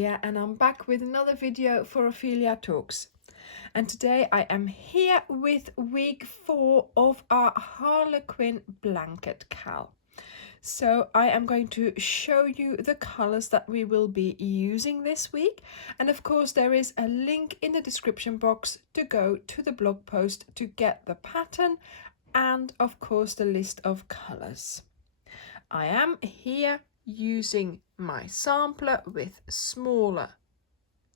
here, and I'm back with another video for Ophelia Talks. And today I am here with week 4 of our Harlequin blanket cal. So I am going to show you the colors that we will be using this week. And of course there is a link in the description box to go to the blog post to get the pattern and of course the list of colors. I am here using my sampler with smaller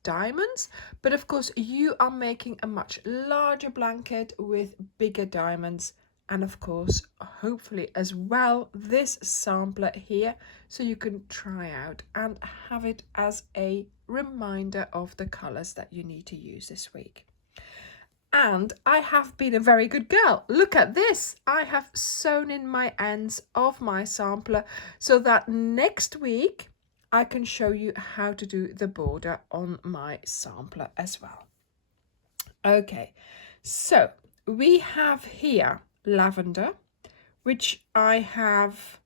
diamonds, but of course you are making a much larger blanket with bigger diamonds, and of course hopefully as well this sampler here, so you can try out and have it as a reminder of the colors that you need to use this week. And I have been a very good girl. Look at this. I have sewn in my ends of my sampler so that next week I can show you how to do the border on my sampler as well. Okay, so we have here lavender, which I have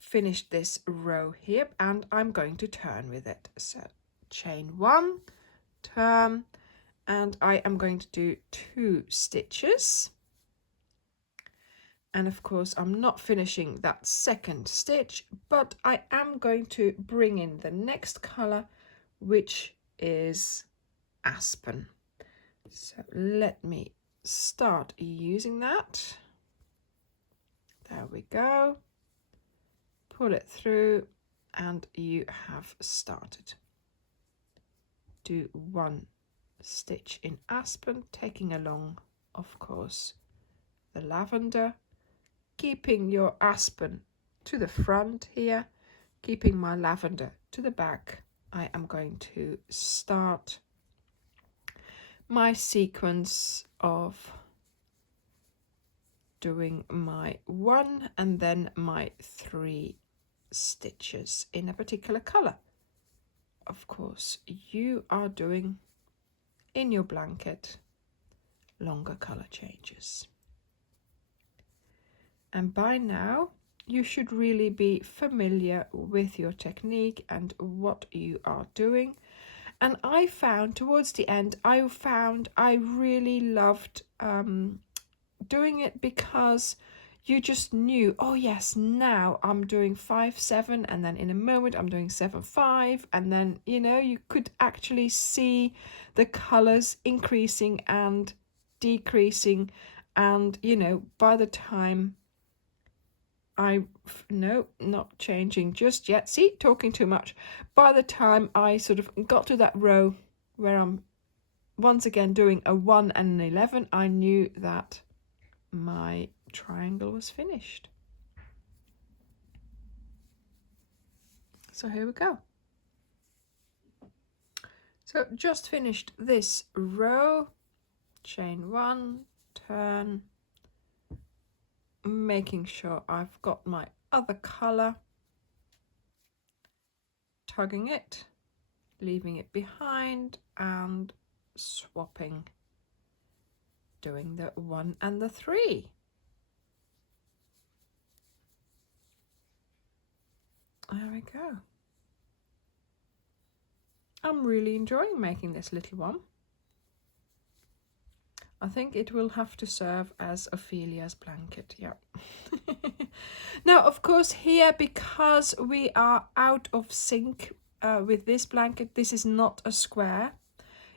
finished this row here, and I'm going to turn with it. So chain 1, turn, and I am going to do 2 stitches, and of course I'm not finishing that second stitch, but I am going to bring in the next color, which is aspen. So let me start using that. There we go, pull it through, and you have started. Do 1 stitch in aspen, taking along of course the lavender, keeping your aspen to the front here, keeping my lavender to the back. I am going to start my sequence of doing my 1 and then my 3 stitches in a particular color. Of course you are doing in your blanket longer color changes, and by now you should really be familiar with your technique and what you are doing. And I found towards the end I really loved doing it, because you just knew, oh yes, now I'm doing 5-7, and then in a moment I'm doing 7-5, and then you could actually see the colors increasing and decreasing, and by the time not changing just yet, see, talking too much, by the time I sort of got to that row where I'm once again doing a 1 and an 11, I knew that my triangle was finished. So here we go. So just finished this row, chain 1, turn, making sure I've got my other color, tugging it, leaving it behind, and swapping, doing the 1 and the 3. There we go. I'm really enjoying making this little one. I think it will have to serve as Ophelia's blanket, yeah. Now, of course, here, because we are out of sync with this blanket, this is not a square.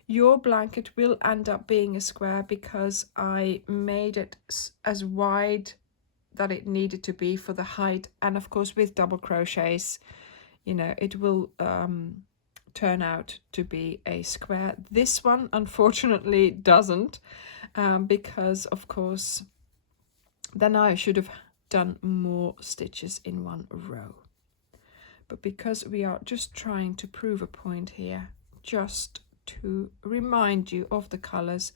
Your blanket will end up being a square because I made it as wide that it needed to be for the height, and of course with double crochets, it will turn out to be a square. This one unfortunately doesn't, because of course then I should have done more stitches in one row, but because we are just trying to prove a point here, just to remind you of the colors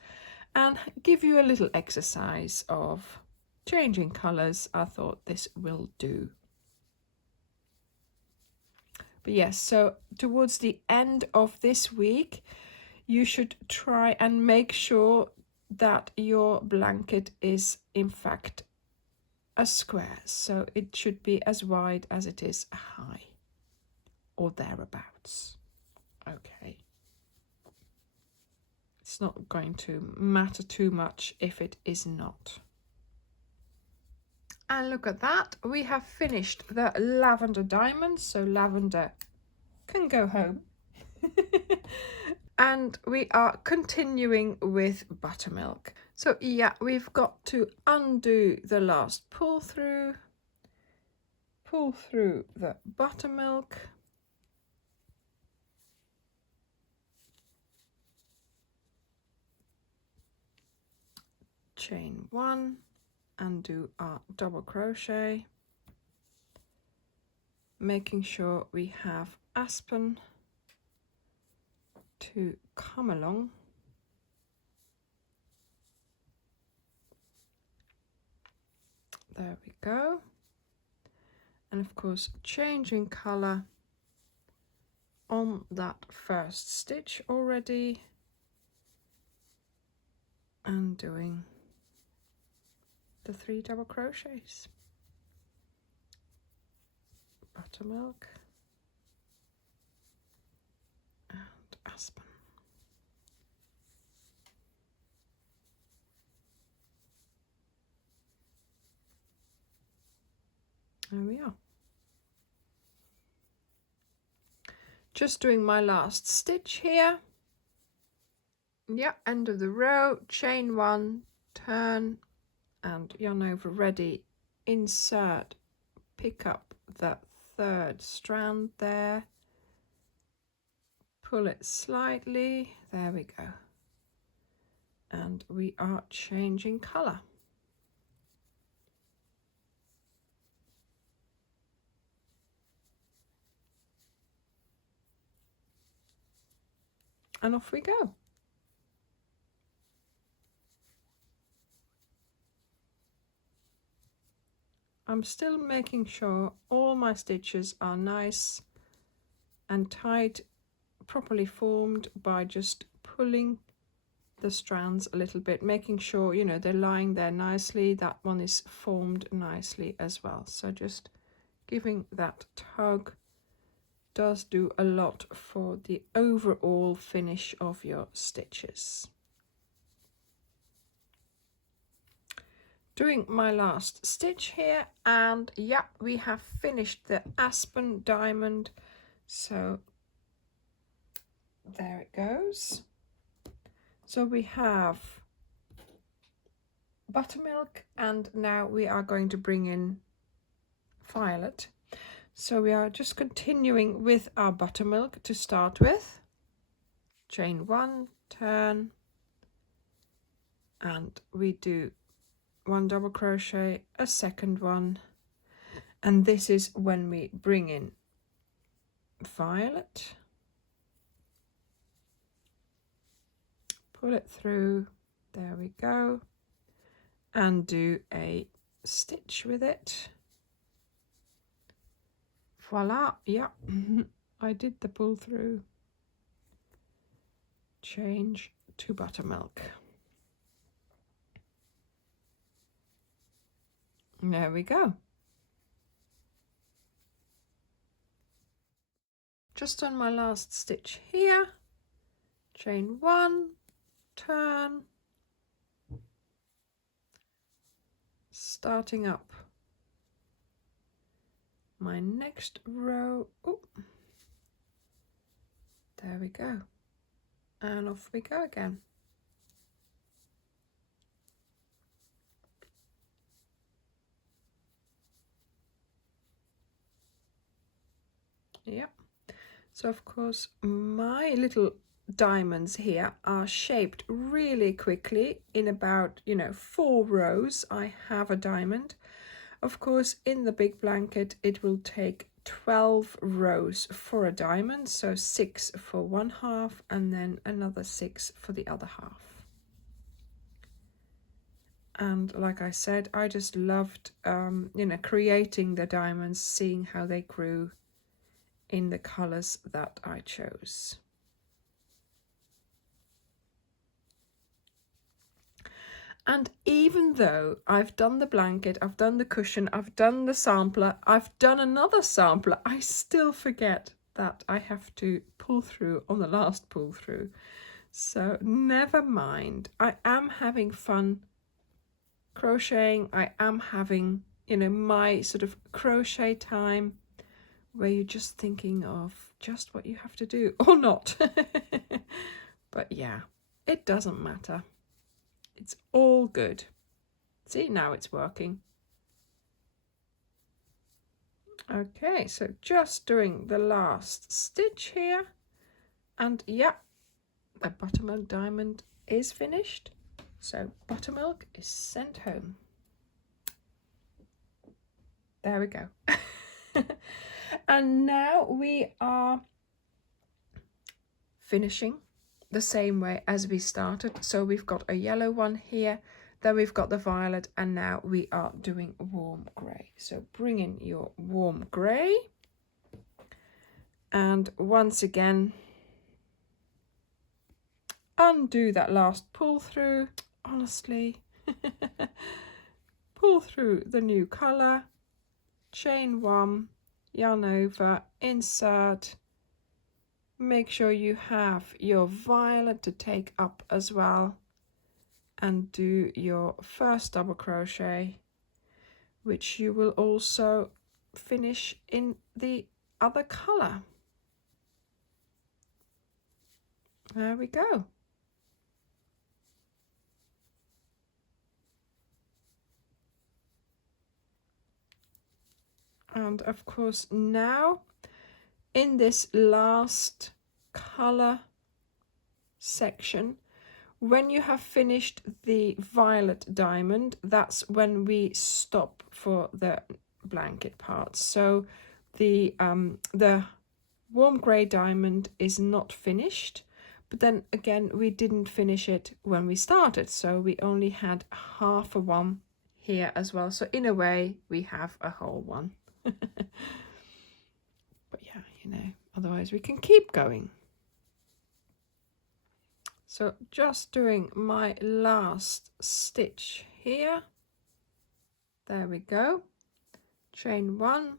and give you a little exercise of changing colors, I thought this will do. But yes, so towards the end of this week you should try and make sure that your blanket is in fact a square, so it should be as wide as it is high, or thereabouts. it's not going to matter too much if it is not. And look at that, we have finished the lavender diamond, so lavender can go home. And we are continuing with buttermilk. So yeah, we've got to undo the last pull through the buttermilk, chain 1, and do our double crochet, making sure we have aspen to come along. There we go. And of course changing color on that first stitch already and doing the 3 double crochets, buttermilk and aspen. There we are. Just doing my last stitch here. Yeah, end of the row, chain 1, turn and yarn over ready, insert, pick up that 3rd strand there, pull it slightly, there we go, and we are changing color. And off we go. I'm still making sure all my stitches are nice and tight, properly formed by just pulling the strands a little bit, making sure, you know, they're lying there nicely. That one is formed nicely as well. So just giving that tug does do a lot for the overall finish of your stitches. Doing my last stitch here, and yeah, we have finished the aspen diamond, so there it goes. So we have buttermilk, and now we are going to bring in violet. So we are just continuing with our buttermilk to start with. Chain 1, turn, and we do 1 double crochet, a 2nd one, and this is when we bring in violet, pull it through, there we go, and do a stitch with it. Voila, yeah, I did the pull through, change to buttermilk. There we go. Just on my last stitch here, chain 1, turn, starting up my next row. Oh, there we go, and off we go again. Yep. So of course my little diamonds here are shaped really quickly. In about, you know, 4 rows I have a diamond. Of course in the big blanket it will take 12 rows for a diamond, so 6 for one half and then another 6 for the other half. And like I said, I just loved you know, creating the diamonds, seeing how they grew in the colors that I chose. And even though I've done the blanket, I've done the cushion, I've done the sampler, I've done another sampler, I still forget that I have to pull through on the last pull through. So never mind. I am having fun crocheting. I am having, my sort of crochet time where you're just thinking of just what you have to do or not. But yeah, it doesn't matter. It's all good. See, now it's working. Okay, so just doing the last stitch here, and yeah, the buttermilk diamond is finished. So buttermilk is sent home. There we go. And now we are finishing the same way as we started. So we've got a yellow one here, then we've got the violet, and now we are doing warm grey. So bring in your warm grey, and once again undo that last pull through. Honestly, pull through the new color, chain one, yarn over, insert. Make sure you have your violet to take up as well, and do your first double crochet, which you will also finish in the other color. There we go. And of course now in this last color section, when you have finished the violet diamond, that's when we stop for the blanket part. So the warm grey diamond is not finished, but then again we didn't finish it when we started, so we only had half a one here as well. So in a way we have a whole one. But yeah, otherwise we can keep going. So just doing my last stitch here. There we go. Chain one,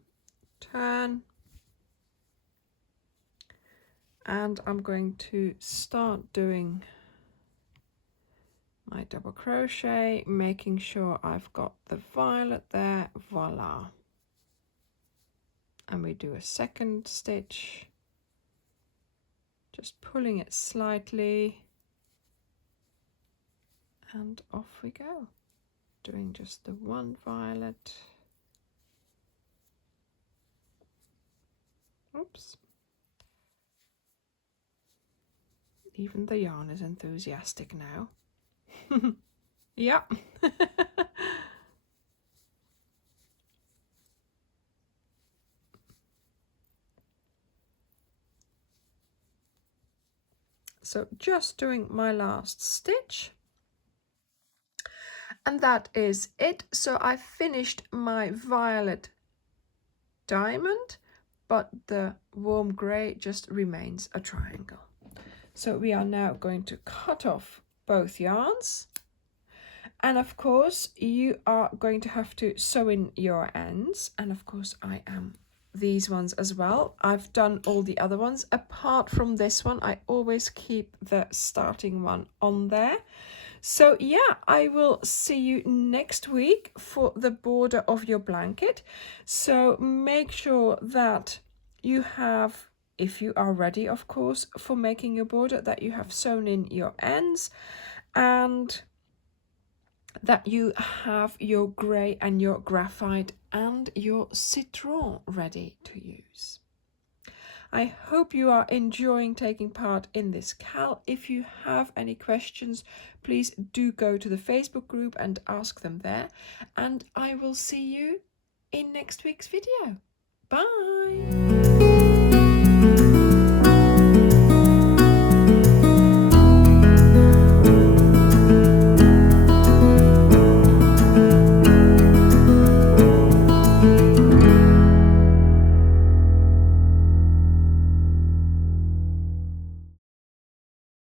turn, and I'm going to start doing my double crochet, making sure I've got the violet there. Voila. And we do a second stitch, just pulling it slightly, and off we go, doing just the one violet. Oops. Even the yarn is enthusiastic now. Yeah. So just doing my last stitch, and that is it. So I finished my violet diamond, but the warm grey just remains a triangle. So we are now going to cut off both yarns, and of course you are going to have to sew in your ends, and of course I am these ones as well. I've done all the other ones apart from this one. I always keep the starting one on there. So yeah, I will see you next week for the border of your blanket. So make sure that you have, if you are ready of course for making your border, that you have sewn in your ends, and that you have your grey and your graphite and your citron ready to use. I hope you are enjoying taking part in this cal. If you have any questions, please do go to the Facebook group and ask them there, and I will see you in next week's video. Bye!